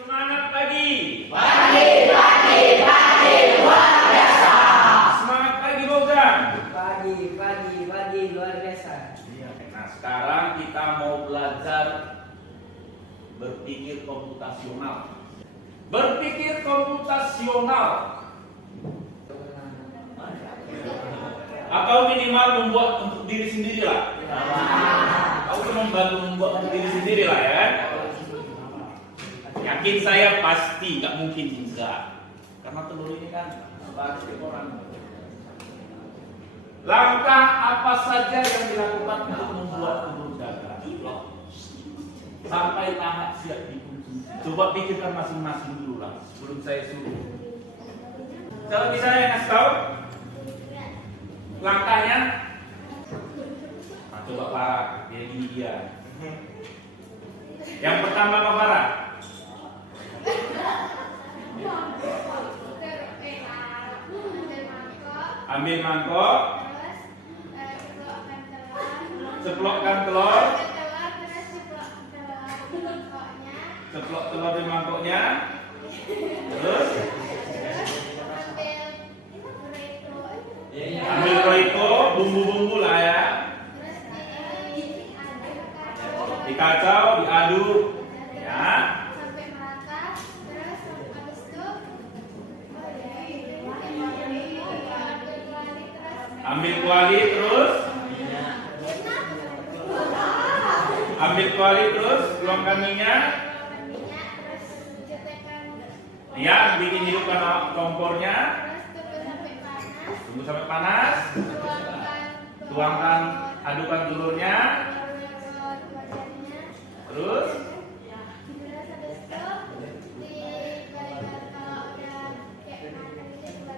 Semangat pagi. Pagi luar biasa. Semangat pagi Bogdan. Pagi luar biasa. Nah, sekarang kita mau belajar berpikir komputasional. Berpikir komputasional atau minimal membuat untuk diri sendiri lah. Aku cuma membantu membuat untuk diri sendiri lah ya. Yakin saya pasti nggak mungkin enggak, karena telur ini kan sebagai orang. Langkah apa saja yang dilakukan untuk membuat telur dadar sampai tahap siap dikonsumsi? Coba pikirkan masing-masing dulu lah sebelum saya suruh. Kalau misalnya ngasih tahu langkahnya, nah, coba Farah, gini dia. Yang pertama apa Farah? Ambil mangkok, ceplokkan telur, ceplok telur di mangkoknya, terus ambil roiko, bumbu-bumbu lah ya, dikacau, diaduk, ya. Ambil kuali terus, tuangkan minyak. Ya, bikin hidupkan kompornya. Tunggu sampai panas. Tuangkan, adukkan telurnya. Terus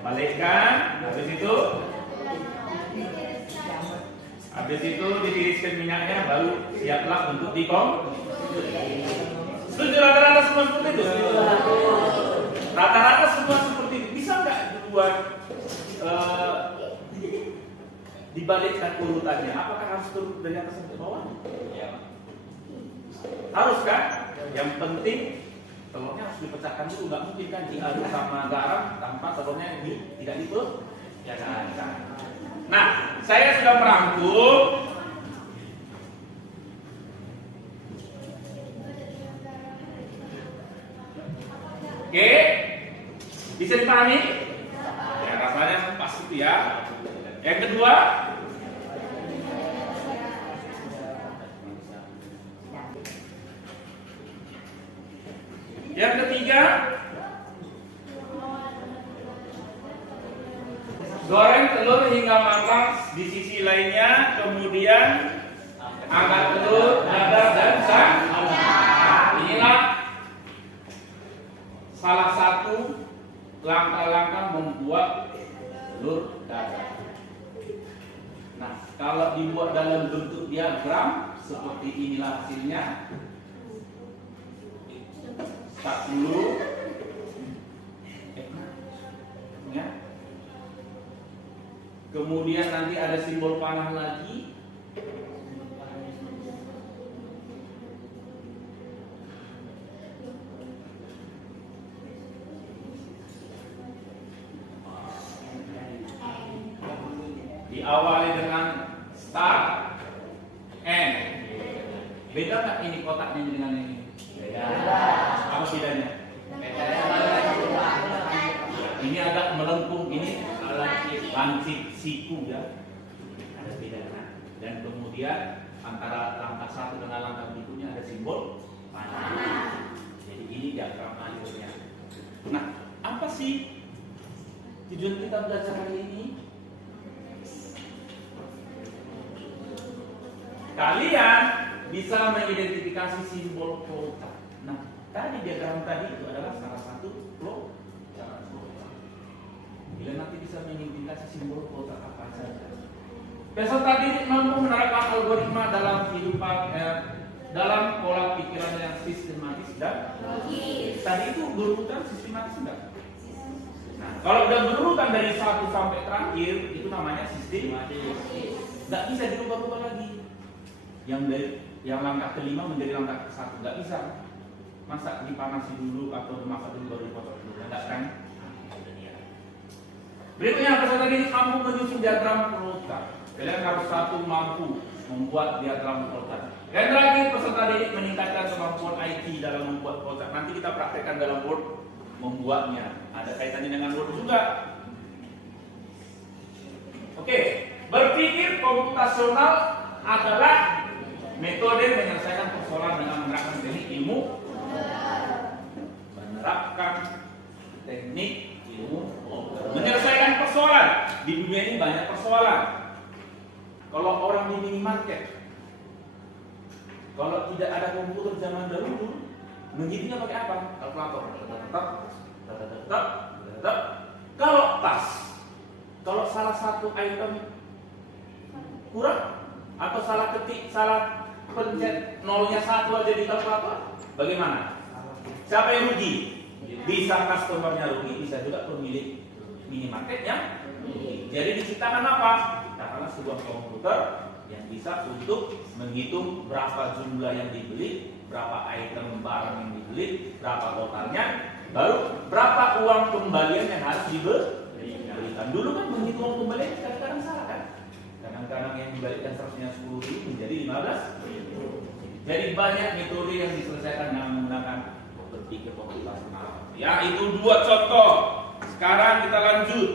balikkan. Habis itu ditiriskan minyaknya, baru siaplah untuk dikonsumsi. Setuju rata-rata semua seperti itu? Rata-rata semua seperti itu. Bisa nggak dibuat dibalikkan urutannya? Apakah harus turun dari atas sampai bawah? Ya. Harus kan? Yang penting telurnya harus dipecahkan dulu. Nggak mungkin kan diaduk sama garam tanpa telurnya tidak dipecahkan. Ya kan? Nah, saya sudah merangkum. Oke, bisa dipahami? Ya, rasanya pas itu ya. Yang kedua, yang ketiga, goreng telur hingga matang di sisi lainnya, kemudian angkat telur, dadar dan sang. Inilah salah satu langkah-langkah membuat telur dadar. Nah, kalau dibuat dalam bentuk diagram seperti inilah hasilnya. Start dulu. Ya. Kemudian nanti ada simbol panah lagi. Diawali dengan start end. Beda nggak ini kotaknya dengan ini? Beda. Apa bedanya? Ini agak melengkung, ini lancip siku ya, ada bedanya. Dan kemudian antara langkah satu dengan langkah berikutnya ada simbol panah. Jadi ini diagram akhirnya. Nah, apa sih tujuan kita belajar hari ini? Kalian bisa mengidentifikasi simbol kotak. Nah, tadi diagram tadi itu adalah salah satu cara kotak. Bila nanti bisa mengidentifikasi simbol kotak apa saja. Besok tadi mampu menerapkan algoritma dalam kehidupan dalam pola pikiran yang sistematis dan logis. Tadi itu berurutan sistematis enggak? Nah, kalau udah berurutan dari satu sampai terakhir itu namanya sistematis. Nggak bisa dirubah-rubah lagi. Yang langkah kelima menjadi langkah ke-1 nggak bisa. Masa dipanasi dulu atau dimasak dulu baru dipotong dulu? Enggak kan? Berikutnya peserta didik mampu menyusun diagram flowchart. Kalian harus satu mampu membuat diagram flowchart. Dan terakhir peserta didik meningkatkan kemampuan IT dalam membuat flowchart. Nanti kita praktekkan dalam Word membuatnya. Ada kaitannya dengan Word juga. Oke, berpikir komputasional adalah metode menyelesaikan persoalan dengan menerapkan teknik ilmu. Menerapkan teknik menyelesaikan persoalan. Di dunia ini banyak persoalan. Kalau orang di minimarket, kalau tidak ada komputer zaman dahulu, menghitungnya pakai apa? Kalkulator. Kalau tas, kalau salah satu item kurang atau salah ketik, salah pencet nolnya satu aja di kalkulator, bagaimana? Siapa yang rugi? Bisa customernya rugi, bisa juga pemilik minimarketnya rugi. Jadi diciptakan apa? Diciptakanlah sebuah komputer yang bisa untuk menghitung berapa jumlah yang dibeli, berapa item barang yang dibeli, berapa totalnya, baru berapa uang kembalian yang harus diberikan. Dulu kan menghitung uang kembalian kadang-kadang salah kan? Kadang-kadang yang dibalikan 110.000 menjadi 15.000. Jadi banyak metode yang diselesaikan dengan menggunakan berpikir komputasional. Ya, itu dua contoh. Sekarang kita lanjut.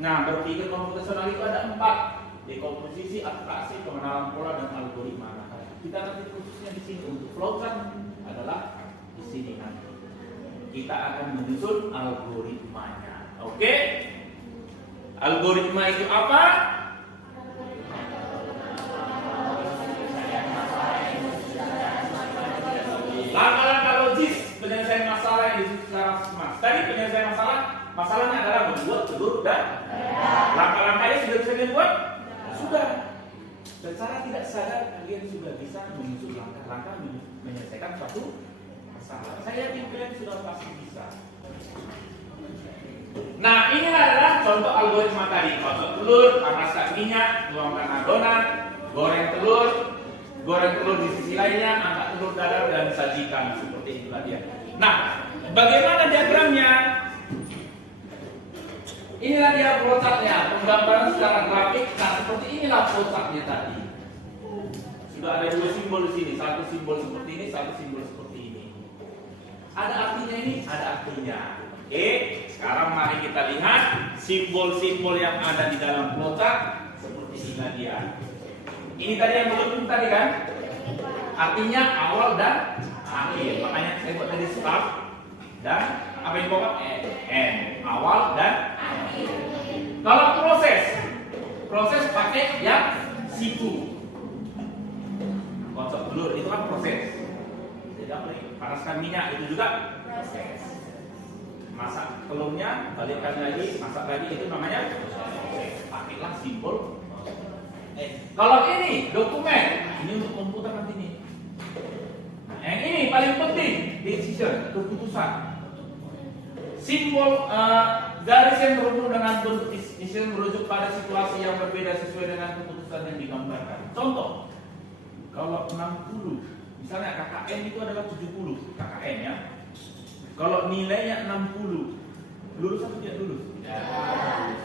Nah, berpikir komputasional itu ada 4: dekomposisi, abstraksi, pengenalan pola, dan algoritma. Nah, kita nanti khususnya di sini untuk flowchart adalah di sini nanti. Kita akan menyusun algoritmanya. Oke? Algoritma itu apa? Langkah-langkah logis penyelesaian masalah yang disusun secara sistematis. Tadi penyelesaian masalahnya adalah membuat telur dan langkah-langkahnya sudah bisa dibuat? Sudah. Secara tidak sadar kalian sudah bisa menyusun langkah-langkah menyelesaikan suatu masalah. Saya yakin kalian sudah pasti bisa. Nah, ini adalah contoh algoritma tadi. Kocok telur, panaskan minyak, tuangkan adonan, goreng telur di sisi lainnya, angkat telur dadar dan sajikan. Seperti itulah dia. Nah, bagaimana diagramnya? Inilah dia flowchartnya, penggambaran secara grafik. Nah, seperti inilah flowchartnya tadi. Sudah ada dua simbol di sini, satu simbol seperti ini, satu simbol seperti ini. Ada artinya ini, ada artinya. Oke, sekarang mari kita lihat simbol-simbol yang ada di dalam flowchart. Seperti inilah dia. Ini tadi yang belum tadi kan? Artinya awal dan akhir. Makanya saya buat tadi start dan apa yang pokok end. Awal dan akhir. Kalau proses pakai yang siku. Kocok telur itu kan proses. Jadi panaskan minyak itu juga proses. Masak telurnya, balikkan lagi, masak lagi, itu namanya proses. Pakailah simbol. Kalau ini dokumen, ini untuk komputer nanti nih. Nah, yang ini paling penting, decision, keputusan. Simbol garis yang berhubung dengan bentuk decision merujuk pada situasi yang berbeda sesuai dengan keputusan yang digambarkan. Contoh, kalau 60, misalnya KKN itu adalah 70 KKN ya. Kalau nilainya 60, lulus atau tidak lulus? Ya.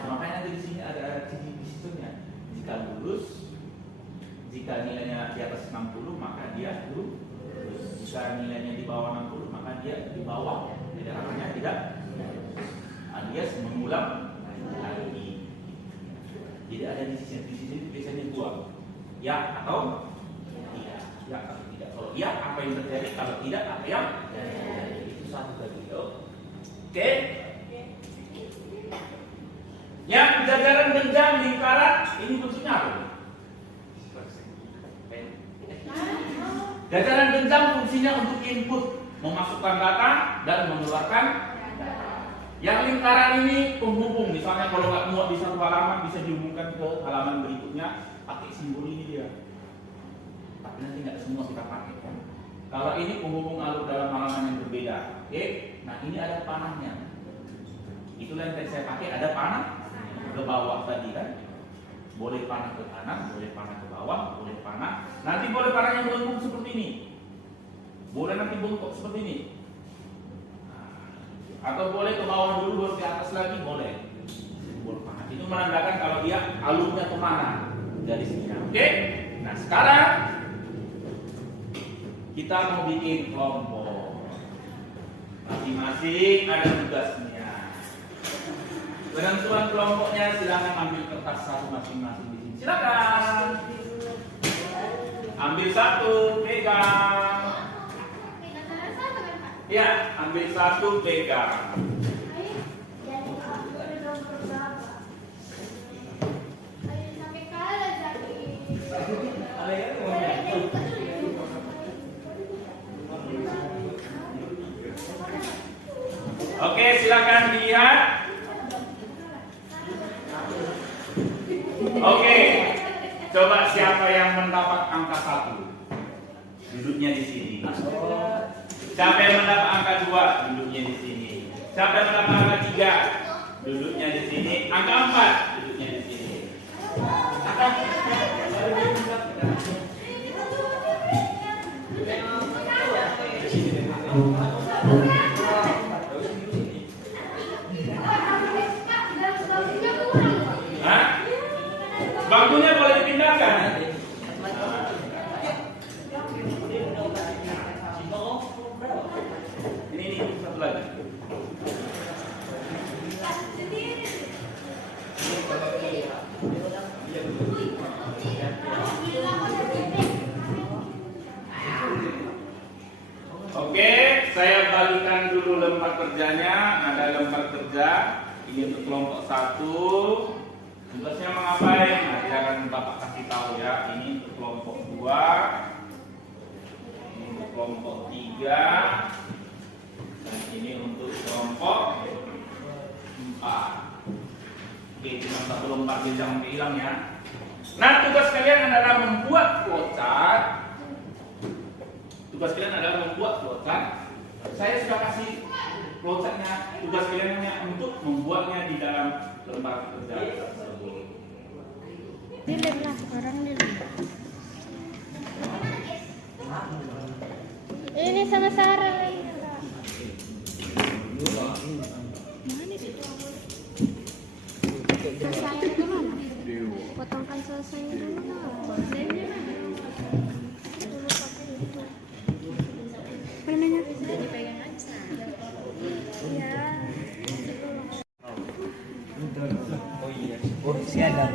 Makanya di sini ada decisionnya. Jika lulus, jika nilainya di atas 60 maka dia lulus. Jika nilainya di bawah 60 maka dia di bawah. Jadi namanya tidak alias mengulang lagi. Jadi ada di sini biasanya dua, ya atau tidak, ya atau tidak. Kalau ya apa yang terjadi, kalau tidak apa yang terjadi. Itu satu tadi. Oke. Yang jajaran genjang lingkaran ini bentuknya apa? Jajaran genjang fungsinya untuk input, memasukkan data dan mengeluarkan data. Yang lingkaran ini penghubung, misalnya kalau nggak muat di satu halaman bisa dihubungkan ke halaman berikutnya pakai simbol ini dia. Tapi nanti nggak semua kita pakai kan. Kalau ini penghubung alur dalam halaman yang berbeda. Oke, nah ini ada panahnya. Itulah yang tadi saya pakai, ada panah ke bawah tadi kan. Boleh panah ke kanan, boleh panah ke bawah, boleh panah. Nanti boleh panahnya melengkung seperti ini. Boleh nanti bengkok seperti ini. Atau boleh ke bawah dulu baru ke atas lagi boleh. Simbol panah itu menandakan kalau dia alurnya kemana garisnya. Oke? Nah sekarang kita mau bikin kelompok. Masing-masing ada tugasnya. Penentuan kelompoknya silakan ambil kertas satu masing-masing di sini. Silakan. Ambil satu, pegang. Ya, ambil satu, pegang. Oke, silakan dilihat. Oke, coba siapa yang mendapat angka 1? Duduknya di sini. Siapa yang mendapat angka 2? Duduknya di sini. Siapa yang mendapat angka 3? Duduknya di sini. Angka 4? Duduknya di sini. Hah? Bangkunya boleh dipindahkan. Ini satu lagi. Oke, saya bagikan dulu lembar kerjanya. Ada lembar kerja. Ini untuk kelompok 1. Tugasnya mengapain? Nah, dia akan Bapak kasih tahu ya. Ini untuk kelompok 2. Ini untuk kelompok 3. Dan ini untuk kelompok 4. Oke, cuma satu lembar saja jangan hilang ya. Nah, tugas kalian adalah membuat flowchart. Tugas kalian adalah membuat flowchart. Saya sudah kasih flowchartnya. Tugas kalian hanya untuk membuatnya di dalam lembar kerja tersebut. Dilem lah, orang dilem. Ini sama Sarah lagi. Mana sih? Selesai itu mana? Potongkan selesainya dulu. Selesainya mana? Dulu pakai itu. Mananya? Dipegang aja. Iya. Oh iya. Oh siapa?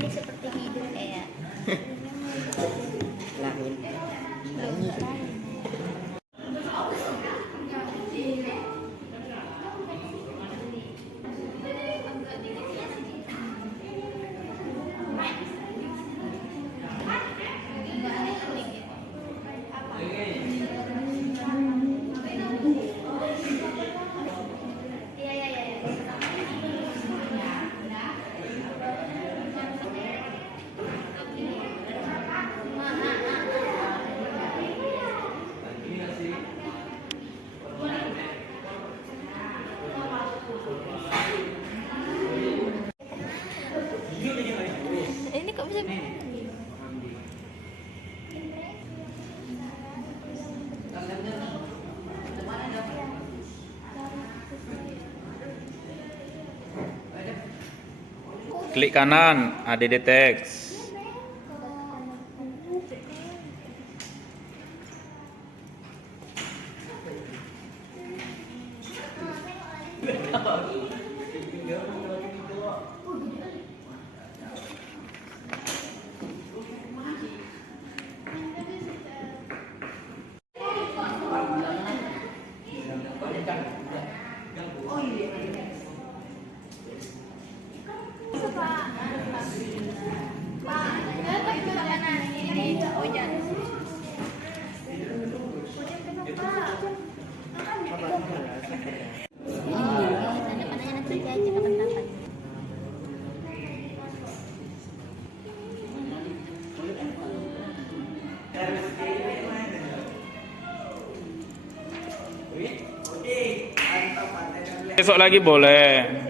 Ini seperti hidup kayak. Lahir. Ini kok bisa? Klik kanan, ADD text. Oke, mantap, mantap. Besok lagi boleh.